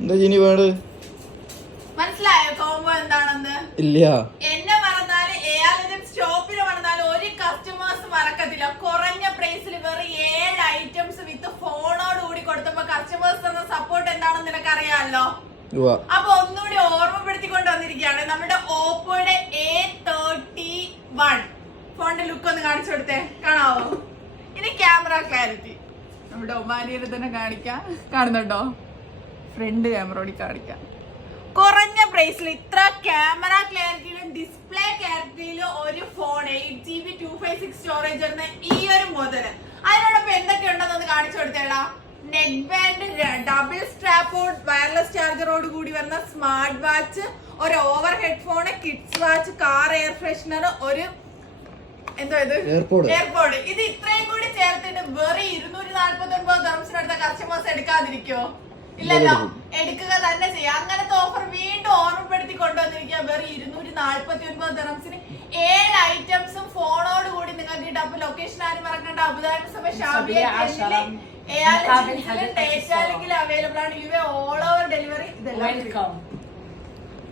എന്താ ജിനി വേട്? മനസ്സിലായോ കോംബോ എന്താണെന്ന്? ഇല്ല. എന്നെ മറന്നാല് ഏതെങ്കിലും ഷോപ്പിൽ മറന്നാലും ഒരു കസ്റ്റമേഴ്സ് മറക്കത്തില്ല. കുറഞ്ഞ പ്രൈസിൽ വെറും 7 ഐറ്റംസ് വിത്ത് ഫോണോട് കൂടി കൊടുത്തപ്പോ കസ്റ്റമേഴ്സ് തന്ന സപ്പോർട്ട് എന്താണെന്ന് നിനക്ക് അറിയാമല്ലോ. അപ്പൊ ഒന്നുകൂടി ഓർമ്മപ്പെടുത്തിക്കൊണ്ട് വന്നിരിക്കുകയാണ്. നമ്മുടെ ഓപ്പോയുടെ A31 ഫോണിന്റെ ലുക്ക് ഒന്ന് കാണിച്ചു കൊടുത്തേ, കാണാവോ? ഇനി ക്യാമറ ക്ലാരിറ്റി നമ്മുടെ ഒമാനിയിൽ തന്നെ കാണിക്കാം. കാണുന്നുണ്ടോ? ഫ്രണ്ട് ക്യാമറ കൂടി കാണിക്കാം. കുറഞ്ഞ പ്രൈസിൽ ഇത്ര ക്യാമറ ക്ലാരിറ്റിയിലും ഡിസ്പ്ലേ ക്ലാരിറ്റിയിലും ഒരു ഫോൺ 8GB 256 സ്റ്റോറേജ് വരുന്ന ഈ ഒരു മുതല്. അതിനോടൊപ്പം എന്തൊക്കെ ഉണ്ടെന്ന് കാണിച്ചു കൊടുത്തേടാ. Neck band, double strap wireless ചാർജറോട് കൂടി വരുന്ന സ്മാർട്ട് വാച്ച്, ഒരു over headphone, kids watch, car air freshener, ഒരു എന്തോ ഇത് എയർപോർട്ട്. ഇത് ഇത്രയും കൂടി ചേർത്തിട്ട് വെറും 249 ദിർഹംസിനടുത്ത കസ്റ്റമേഴ്സ് എടുക്കാതിരിക്കോ? ഇല്ലല്ലോ, എടുക്കുക തന്നെ ചെയ്യാം. അങ്ങനത്തെ ഓഫർ വീണ്ടും ഓർമ്മപ്പെടുത്തി കൊണ്ടുവന്നിരിക്കുക. വെറും 249 ദിർഹംസിന് 7 ഐറ്റംസും ഫോണോട് കൂടി നിങ്ങൾക്ക് കിട്ടും. അപ്പൊ ലൊക്കേഷൻ ആരും മറക്കണ്ട. അബുദാബി സമയം അവൈലബിൾ ആണ്. U A all over delivery. ഇതെല്ലാം